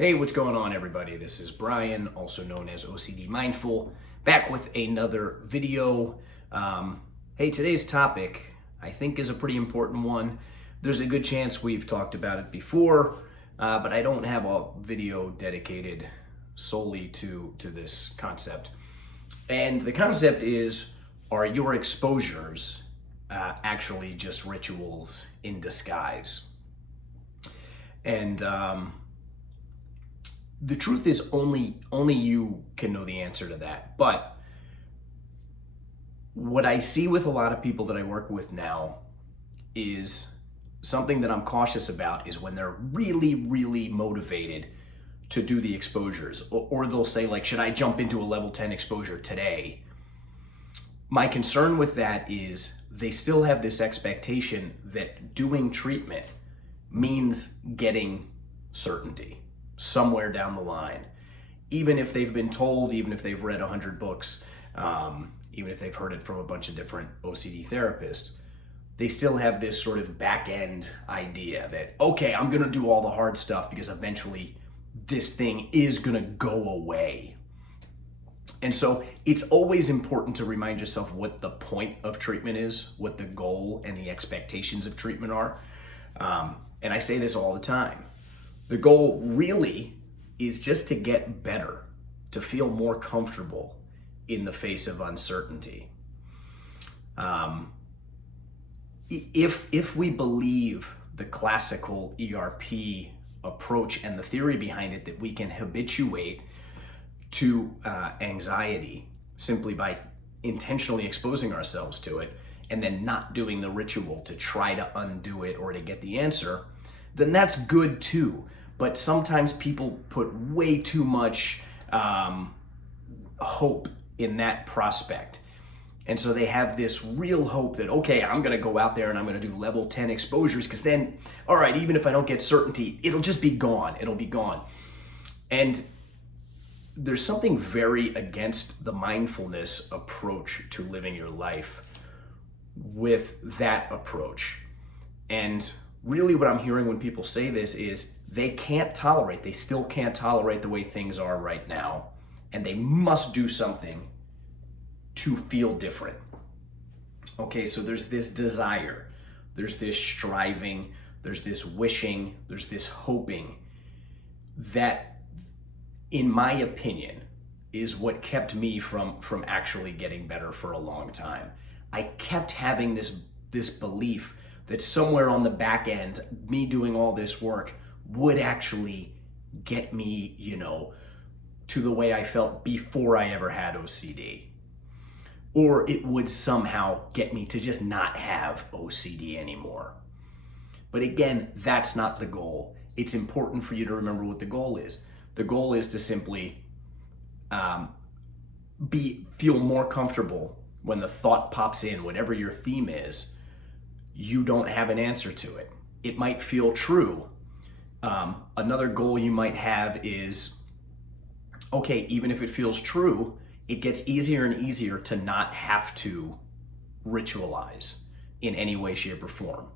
Hey, what's going on, everybody? This is Brian, also known as OCD Mindful, back with another video. Hey, today's topic I think is a pretty important one. There's a good chance we've talked about it before, but I don't have a video dedicated solely to this concept. And the concept is, are your exposures actually just rituals in disguise? And the truth is only you can know the answer to that. But what I see with a lot of people that I work with now is something that I'm cautious about is when they're really, really motivated to do the exposures, or they'll say, like, should I jump into a level 10 exposure today? My concern with that is they still have this expectation that doing treatment means getting certainty somewhere down the line. Even if they've been told, even if they've read 100 books, even if they've heard it from a bunch of different OCD therapists, they still have this sort of back-end idea that, okay, I'm gonna do all the hard stuff because eventually this thing is gonna go away. And so it's always important to remind yourself what the point of treatment is, what the goal and the expectations of treatment are. And I say this all the time. The goal really is just to get better, to feel more comfortable in the face of uncertainty. If we believe the classical ERP approach and the theory behind it, that we can habituate to anxiety simply by intentionally exposing ourselves to it and then not doing the ritual to try to undo it or to get the answer, then that's good too. But sometimes people put way too much hope in that prospect. And so they have this real hope that, okay, I'm gonna go out there and I'm gonna do level 10 exposures, because then, all right, even if I don't get certainty, it'll just be gone, it'll be gone. And there's something very against the mindfulness approach to living your life with that approach. And really what I'm hearing when people say this is they still can't tolerate the way things are right now, and they must do something to feel different. Okay, so there's this desire, there's this striving, there's this wishing, there's this hoping that, in my opinion, is what kept me from actually getting better for a long time. I kept having this belief that somewhere on the back end, me doing all this work would actually get me, to the way I felt before I ever had OCD. Or it would somehow get me to just not have OCD anymore. But again, that's not the goal. It's important for you to remember what the goal is. The goal is to simply feel more comfortable when the thought pops in, whatever your theme is. You don't have an answer to it. It might feel true. Another goal you might have is, okay, even if it feels true, it gets easier and easier to not have to ritualize in any way, shape, or form.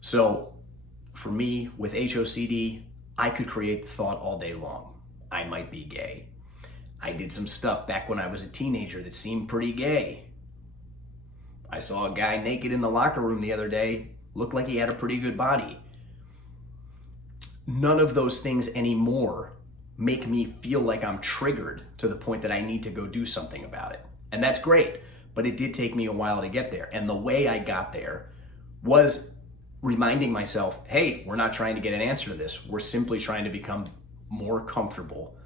So for me, with HOCD, I could create the thought all day long. I might be gay. I did some stuff back when I was a teenager that seemed pretty gay. I saw a guy naked in the locker room the other day, looked like he had a pretty good body. None of those things anymore make me feel like I'm triggered to the point that I need to go do something about it. And that's great, but it did take me a while to get there. And the way I got there was reminding myself, hey, we're not trying to get an answer to this. We're simply trying to become more comfortable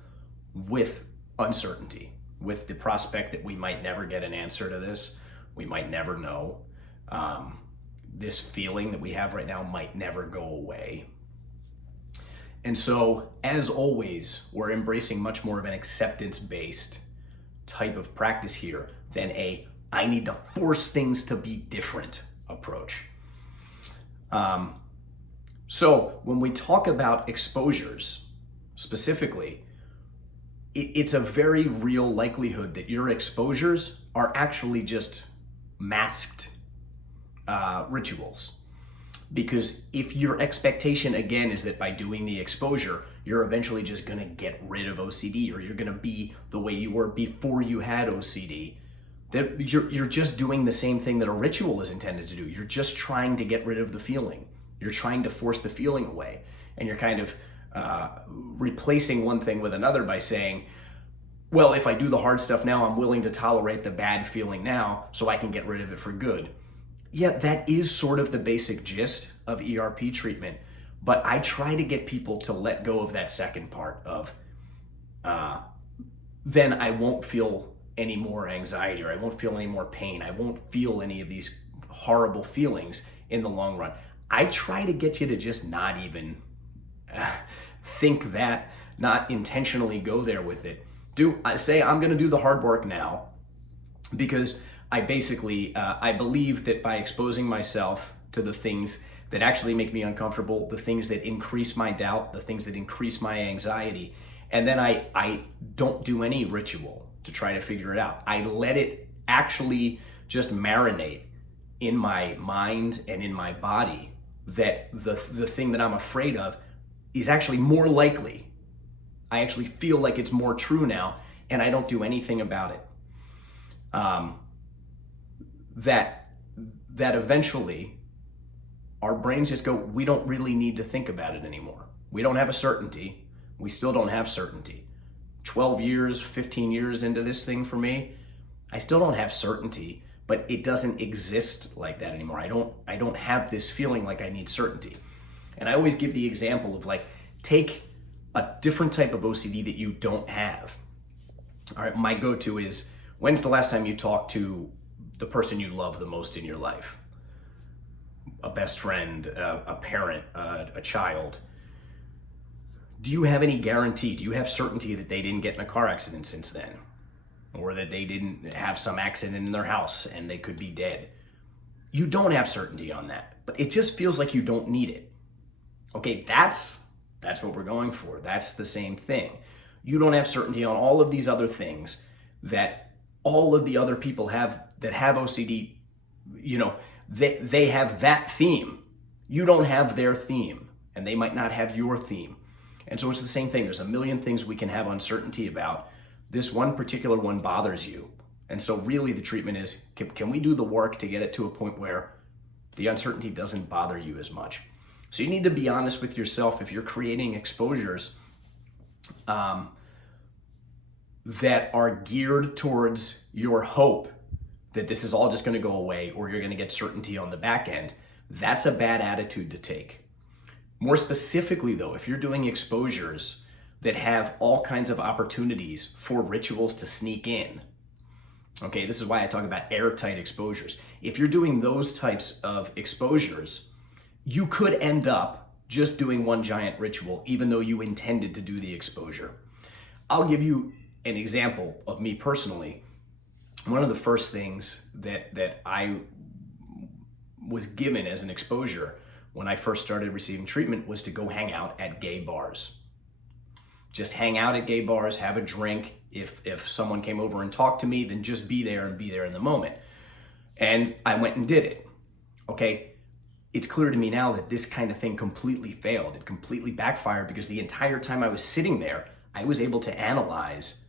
with uncertainty, with the prospect that we might never get an answer to this. We might never know. This feeling that we have right now might never go away. And so, as always, we're embracing much more of an acceptance-based type of practice here than I need to force things to be different approach. So when we talk about exposures specifically, it's a very real likelihood that your exposures are actually just masked rituals. Because if your expectation again is that by doing the exposure, you're eventually just gonna get rid of OCD, or you're gonna be the way you were before you had OCD, that you're just doing the same thing that a ritual is intended to do. You're just trying to get rid of the feeling. You're trying to force the feeling away. And you're kind of replacing one thing with another by saying, well, if I do the hard stuff now, I'm willing to tolerate the bad feeling now so I can get rid of it for good. Yeah, that is sort of the basic gist of ERP treatment, but I try to get people to let go of that second part of, then I won't feel any more anxiety, or I won't feel any more pain. I won't feel any of these horrible feelings in the long run. I try to get you to just not even think that, not intentionally go there with it. I say I'm gonna do the hard work now, because I basically, I believe that by exposing myself to the things that actually make me uncomfortable, the things that increase my doubt, the things that increase my anxiety, and then I don't do any ritual to try to figure it out. I let it actually just marinate in my mind and in my body, that the thing that I'm afraid of is actually more likely. I actually feel like it's more true now, and I don't do anything about it. That eventually our brains just go, we don't really need to think about it anymore. We don't have a certainty. We still don't have certainty. 12 years, 15 years into this thing for me, I still don't have certainty, but it doesn't exist like that anymore. I don't have this feeling like I need certainty. And I always give the example of, like, take a different type of OCD that you don't have. All right, my go-to is, when's the last time you talked to the person you love the most in your life? A best friend, a parent, a child. Do you have any guarantee? Do you have certainty that they didn't get in a car accident since then? Or that they didn't have some accident in their house and they could be dead? You don't have certainty on that, but it just feels like you don't need it. Okay, that's what we're going for. That's the same thing. You don't have certainty on all of these other things that all of the other people have that have OCD. You know, they have that theme. You don't have their theme, and they might not have your theme. And so it's the same thing. There's a million things we can have uncertainty about. This one particular one bothers you. And so really the treatment is, can we do the work to get it to a point where the uncertainty doesn't bother you as much? So you need to be honest with yourself if you're creating exposures that are geared towards your hope that this is all just going to go away, or you're going to get certainty on the back end. That's a bad attitude to take. More specifically though, if you're doing exposures that have all kinds of opportunities for rituals to sneak in, okay, this is why I talk about airtight exposures. If you're doing those types of exposures, you could end up just doing one giant ritual, even though you intended to do the exposure. I'll give you an example of me personally. One of the first things that I was given as an exposure when I first started receiving treatment was to go hang out at gay bars. Just hang out at gay bars, have a drink. If someone came over and talked to me, then just be there and be there in the moment. And I went and did it. Okay, it's clear to me now that this kind of thing completely failed. It completely backfired, because the entire time I was sitting there, I was able to analyze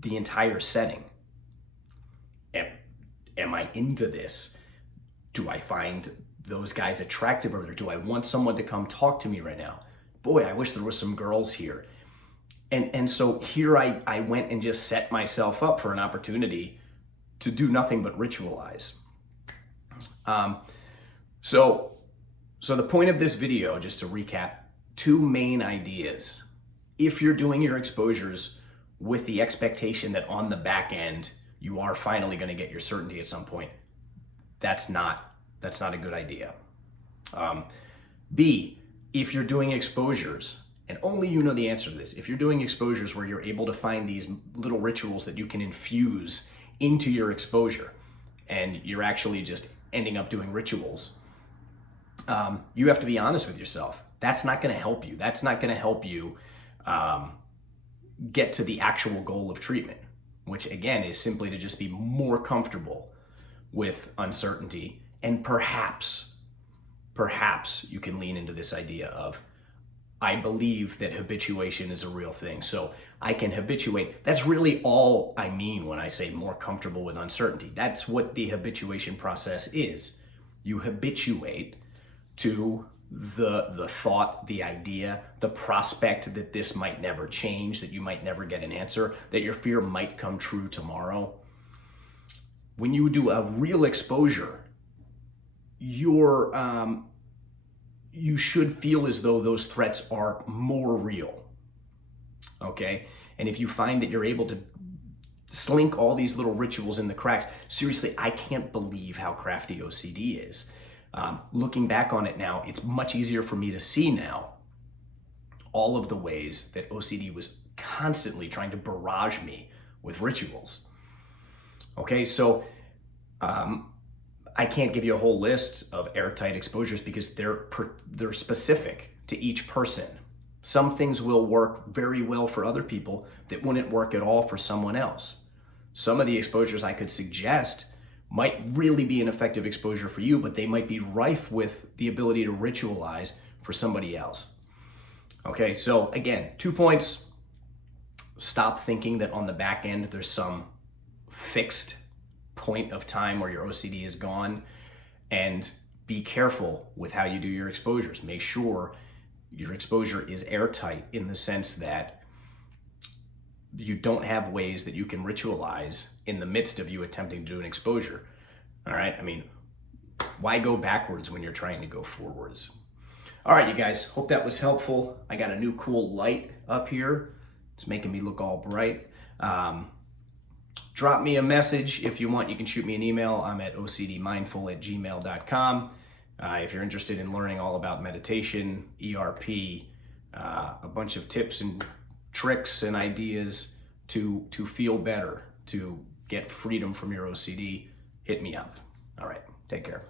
the entire setting. Am I into this? Do I find those guys attractive, or do I want someone to come talk to me right now? Boy, I wish there was some girls here. And so here I went and just set myself up for an opportunity to do nothing but ritualize. So the point of this video, just to recap, two main ideas. If you're doing your exposures with the expectation that on the back end, you are finally going to get your certainty at some point, that's not a good idea. B, if you're doing exposures, and only you know the answer to this, if you're doing exposures where you're able to find these little rituals that you can infuse into your exposure, and you're actually just ending up doing rituals, you have to be honest with yourself. That's not going to help you. That's not going to help you get to the actual goal of treatment, which again is simply to just be more comfortable with uncertainty and perhaps perhaps you can lean into this idea of, I believe that habituation is a real thing. So I can habituate. That's really all I mean when I say more comfortable with uncertainty. That's what the habituation process is. You habituate to the thought, the idea, the prospect that this might never change, that you might never get an answer, that your fear might come true tomorrow. When you do a real exposure, you should feel as though those threats are more real, okay? And if you find that you're able to slink all these little rituals in the cracks, seriously, I can't believe how crafty OCD is. Looking back on it now, it's much easier for me to see now all of the ways that OCD was constantly trying to barrage me with rituals. Okay, so I can't give you a whole list of airtight exposures because they're specific to each person. Some things will work very well for other people that wouldn't work at all for someone else. Some of the exposures I could suggest might really be an effective exposure for you, but they might be rife with the ability to ritualize for somebody else. Okay, so again, 2 points. Stop thinking that on the back end there's some fixed point of time where your OCD is gone, and be careful with how you do your exposures. Make sure your exposure is airtight in the sense that you don't have ways that you can ritualize in the midst of you attempting to do an exposure. All right, I mean, why go backwards when you're trying to go forwards? All right, you guys, hope that was helpful. I got a new cool light up here. It's making me look all bright. Drop me a message if you want. You can shoot me an email. I'm at ocdmindful@gmail.com. If you're interested in learning all about meditation, ERP, a bunch of tips and tricks and ideas to feel better, to get freedom from your OCD, hit me up. All right, take care.